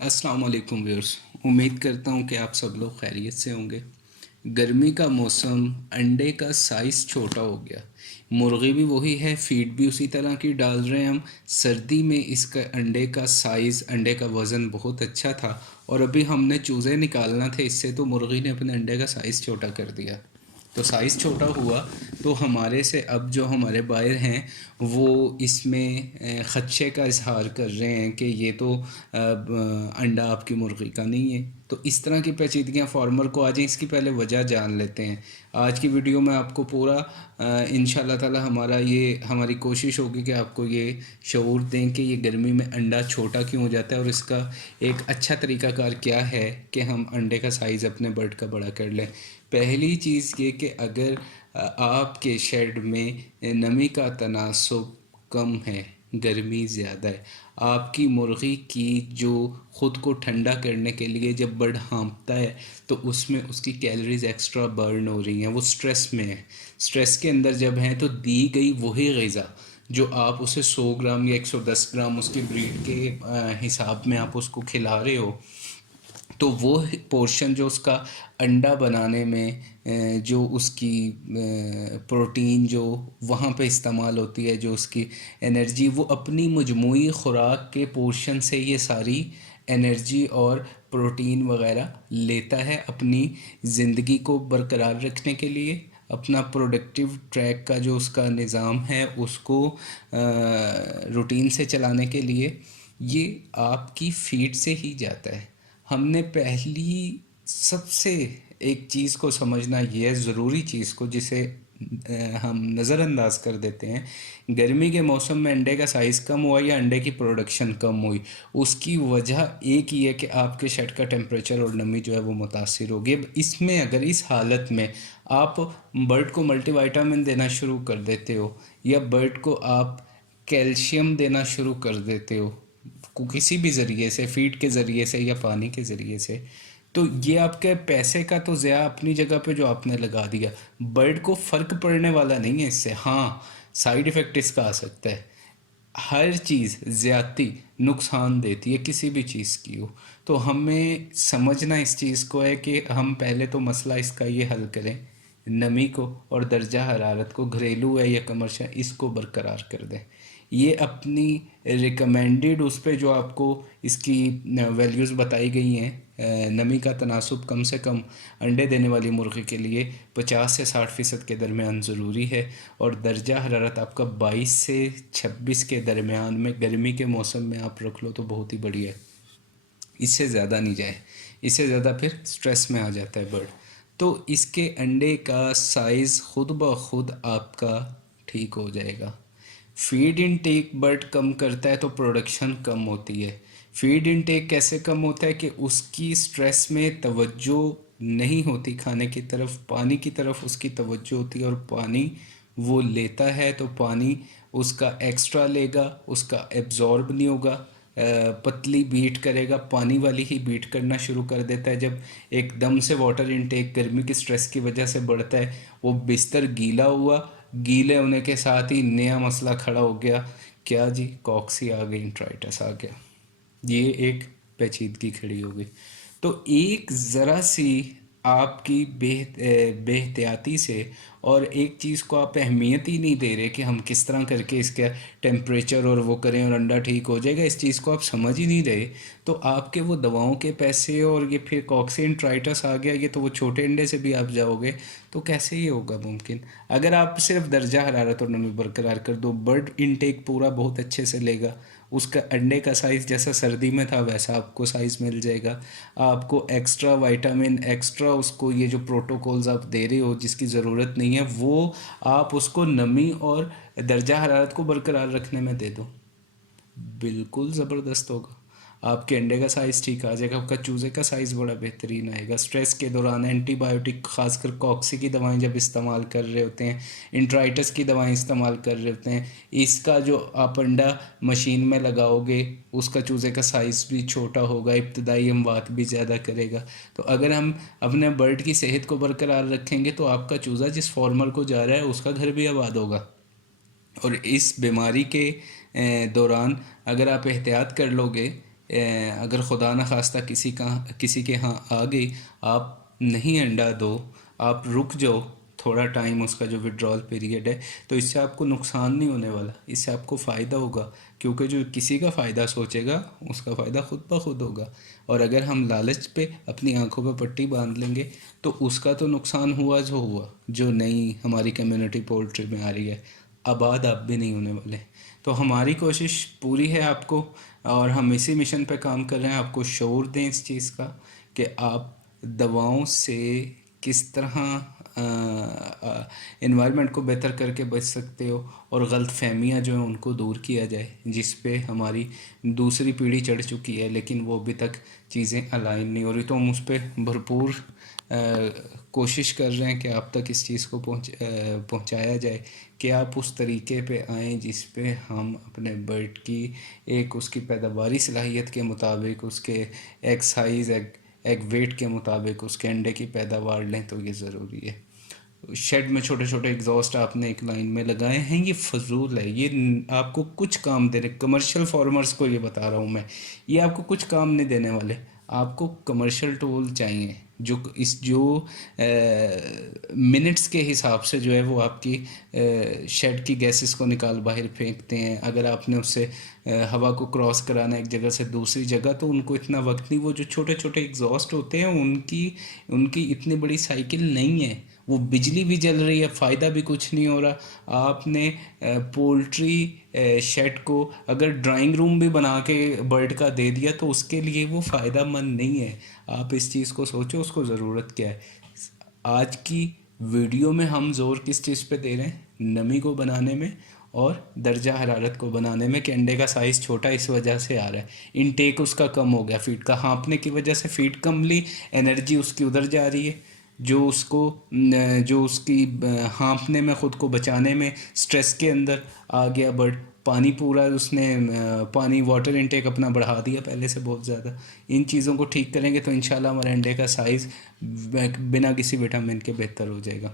अस्सलाम वालेकुम व्यूअर्स। उम्मीद करता हूँ कि आप सब लोग खैरियत से होंगे। गर्मी का मौसम, अंडे का साइज़ छोटा हो गया। मुर्गी भी वही है, फीड भी उसी तरह की डाल रहे हैं हम। सर्दी में इसका अंडे का साइज़, अंडे का वज़न बहुत अच्छा था और अभी हमने चूज़े निकालना थे इससे, तो मुर्गी ने अपने अंडे का साइज़ छोटा कर दिया। तो साइज़ छोटा हुआ तो हमारे से अब जो हमारे बायर हैं वो इसमें ख़दशे का इज़हार कर रहे हैं कि ये तो अंडा आपकी मुर्गी का नहीं है। तो इस तरह की पेचीदगियाँ फार्मर को आ जाएँ, इसकी पहले वजह जान लेते हैं। आज की वीडियो में आपको पूरा इंशाल्लाह ताला हमारी कोशिश होगी कि आपको ये शऊर दें कि ये गर्मी में अंडा छोटा क्यों हो जाता है और इसका एक अच्छा तरीक़ाकार क्या है कि हम अंडे का साइज़ अपने बर्ड का बड़ा कर लें। पहली चीज़ ये कि अगर आपके शेड में नमी का तनासब कम है, गर्मी ज़्यादा है, आपकी मुर्गी की जो ख़ुद को ठंडा करने के लिए जब बर्ड हाँफता है तो उसमें उसकी कैलोरीज एक्स्ट्रा बर्न हो रही हैं, वो स्ट्रेस में है। स्ट्रेस के अंदर जब हैं तो दी गई वही ग़िज़ा जो आप उसे 100 ग्राम या 110 ग्राम उसकी ब्रीड के हिसाब में आप उसको खिला रहे हो, तो वो पोर्शन जो उसका अंडा बनाने में जो उसकी प्रोटीन जो वहाँ पे इस्तेमाल होती है, जो उसकी एनर्जी, वो अपनी मजमूई ख़ुराक के पोर्शन से ये सारी एनर्जी और प्रोटीन वग़ैरह लेता है अपनी ज़िंदगी को बरकरार रखने के लिए। अपना प्रोडक्टिव ट्रैक का जो उसका निज़ाम है उसको रूटीन से चलाने के लिए ये आपकी फीड से ही जाता है। हमने पहली सबसे एक चीज़ को समझना, ये ज़रूरी चीज़ को जिसे हम नज़रअंदाज कर देते हैं। गर्मी के मौसम में अंडे का साइज़ कम हुआ या अंडे की प्रोडक्शन कम हुई, उसकी वजह एक ही है कि आपके शेड का टेम्परेचर और नमी जो है वो मुतासिर होगी। अब इसमें अगर इस हालत में आप बर्ड को मल्टीविटामिन देना शुरू कर देते हो या बर्ड को आप कैल्शियम देना शुरू कर देते हो किसी भी ज़रिए से, फीड के ज़रिए से या पानी के ज़रिए से, तो ये आपके पैसे का तो ज़्या अपनी जगह पे जो आपने लगा दिया, बर्ड को फ़र्क पड़ने वाला नहीं है इससे। हाँ, साइड इफ़ेक्ट इसका आ सकता है। हर चीज़ ज़्यादती नुकसान देती है, किसी भी चीज़ की हो। तो हमें समझना इस चीज़ को है कि हम पहले तो मसला इसका ये हल करें, नमी को और दर्जा हरारत को, घरेलू है या कमर्शियल, इसको बरकरार कर दें। ये अपनी रिकमेंडेड उस पे जो आपको इसकी वैल्यूज़ बताई गई हैं, नमी का तनासब कम से कम अंडे देने वाली मुर्गी के लिए 50 से 60% के दरमियान ज़रूरी है और दर्जा हरारत आपका 22 से 26 के दरमियान में गर्मी के मौसम में आप रख लो तो बहुत ही बढ़िया है। इससे ज़्यादा नहीं जाए, इससे ज़्यादा फिर स्ट्रेस में आ जाता है बर्ड। तो इसके अंडे का साइज़ खुद ब खुद आपका ठीक हो जाएगा। फीड इनटेक बर्ड कम करता है तो प्रोडक्शन कम होती है। फीड इनटेक कैसे कम होता है कि उसकी स्ट्रेस में तवज्जो नहीं होती खाने की तरफ, पानी की तरफ उसकी तवज्जो होती है और पानी वो लेता है तो पानी उसका एक्स्ट्रा लेगा, उसका एब्जॉर्ब नहीं होगा, पतली बीट करेगा, पानी वाली ही बीट करना शुरू कर देता है। जब एकदम से वाटर इनटेक गर्मी की स्ट्रेस की वजह से बढ़ता है, वो बिस्तर गीला हुआ, गीले होने के साथ ही नया मसला खड़ा हो गया, क्या जी, कॉक्सी आ गई, इंट्राइटस आ गया, ये एक पेचीदगी खड़ी हो गई। तो एक ज़रा सी आपकी बेहतियाती से और एक चीज़ को आप अहमियत ही नहीं दे रहे कि हम किस तरह करके इसका टेम्परेचर और वो करें और अंडा ठीक हो जाएगा, इस चीज़ को आप समझ ही नहीं रहे, तो आपके वो दवाओं के पैसे और ये फिर कॉक्सीएंट्राइटिस आ गया, ये तो वो छोटे अंडे से भी आप जाओगे, तो कैसे ये होगा मुमकिन। अगर आप सिर्फ दर्जा हरारत और नमी बरकरार कर दो, बर्ड इनटेक पूरा बहुत अच्छे से लेगा, उसका अंडे का साइज़ जैसा सर्दी में था वैसा आपको साइज़ मिल जाएगा। आपको एक्स्ट्रा विटामिन, एक्स्ट्रा उसको ये जो प्रोटोकॉल्स आप दे रहे हो जिसकी ज़रूरत नहीं है, वो आप उसको नमी और दर्जा हरारत को बरकरार रखने में दे दो, बिल्कुल ज़बरदस्त होगा। आपके अंडे का साइज़ ठीक आ जाएगा, आपका चूज़े का साइज़ बड़ा बेहतरीन आएगा। स्ट्रेस के दौरान एंटीबायोटिक, खासकर कॉक्सी की दवाएं जब इस्तेमाल कर रहे होते हैं, इंट्राइटस की दवाएं इस्तेमाल कर रहे होते हैं, इसका जो आप अंडा मशीन में लगाओगे उसका चूज़े का साइज़ भी छोटा होगा, इब्तदाई अमवात भी ज़्यादा करेगा। तो अगर हम अपने बर्ड की सेहत को बरकरार रखेंगे तो आपका चूज़ा जिस फार्मर को जा रहा है उसका घर भी आबाद होगा। और इस बीमारी के दौरान अगर आप एहतियात कर लोगे, اگر خدا نخواستہ کسی کے ہاں آ گئی، آپ نہیں انڈا دو، آپ رک جاؤ تھوڑا ٹائم، اس کا جو وڈرال پیریڈ ہے، تو اس سے آپ کو نقصان نہیں ہونے والا، اس سے آپ کو فائدہ ہوگا، کیونکہ جو کسی کا فائدہ سوچے گا اس کا فائدہ خود بخود ہوگا۔ اور اگر ہم لالچ پہ اپنی آنکھوں پہ پٹی باندھ لیں گے تو اس کا تو نقصان ہوا جو نئی ہماری کمیونٹی پولٹری میں آ رہی ہے، آباد آپ بھی نہیں ہونے والے۔ تو ہماری کوشش پوری ہے آپ کو، اور ہم اسی مشن پہ کام کر رہے ہیں، آپ کو شعور دیں اس چیز کا کہ آپ دواؤں سے کس طرح انوائرمنٹ کو بہتر کر کے بچ سکتے ہو، اور غلط فہمیاں جو ہیں ان کو دور کیا جائے، جس پہ ہماری دوسری پیڑھی چڑھ چکی ہے لیکن وہ ابھی تک چیزیں الائن نہیں ہو رہی، تو ہم اس پہ بھرپور کوشش کر رہے ہیں کہ آپ تک اس چیز کو پہنچایا جائے، کہ آپ اس طریقے پہ آئیں جس پہ ہم اپنے برڈ کی ایک اس کی پیداواری صلاحیت کے مطابق، اس کے ایگ سائز، ایگ ویٹ کے مطابق اس کے انڈے کی پیداوار لیں۔ تو یہ ضروری ہے۔ شیڈ میں چھوٹے چھوٹے ایگزاسٹ آپ نے ایک لائن میں لگائے ہیں، یہ فضول ہے، یہ آپ کو کچھ کام دے رہے، کمرشل فارمرز کو یہ بتا رہا ہوں میں، یہ آپ کو کچھ کام نہیں دینے والے۔ آپ کو کمرشل ٹول چاہیے جو منٹس کے حساب سے جو ہے وہ آپ کی شیڈ کی گیسز کو نکال باہر پھینکتے ہیں۔ اگر آپ نے اس سے ہوا کو کراس کرانا ایک جگہ سے دوسری جگہ، تو ان کو اتنا وقت نہیں، وہ جو چھوٹے چھوٹے ایگزاسٹ ہوتے ہیں ان کی اتنی بڑی سائیکل نہیں ہے، وہ بجلی بھی جل رہی ہے، فائدہ بھی کچھ نہیں ہو رہا۔ آپ نے پولٹری شیڈ کو اگر ڈرائنگ روم بھی بنا کے برڈ کا دے دیا تو اس کے لیے وہ فائدہ مند نہیں ہے۔ آپ اس چیز کو سوچو، اس کو ضرورت کیا ہے۔ آج کی ویڈیو میں ہم زور کس چیز پہ دے رہے ہیں؟ نمی کو بنانے میں اور درجہ حرارت کو بنانے میں، کہ انڈے کا سائز چھوٹا اس وجہ سے آ رہا ہے، انٹیک اس کا کم ہو گیا، فیڈ کا ہانپنے کی وجہ سے فیڈ کم لی، انرجی اس کی ادھر جا رہی ہے، جو اس کی ہانپنے میں، خود کو بچانے میں سٹریس کے اندر آ گیا برڈ، پانی پورا اس نے پانی واٹر انٹیک اپنا بڑھا دیا پہلے سے بہت زیادہ۔ ان چیزوں کو ٹھیک کریں گے تو انشاءاللہ ہمارے انڈے کا سائز بنا کسی وٹامن کے بہتر ہو جائے گا۔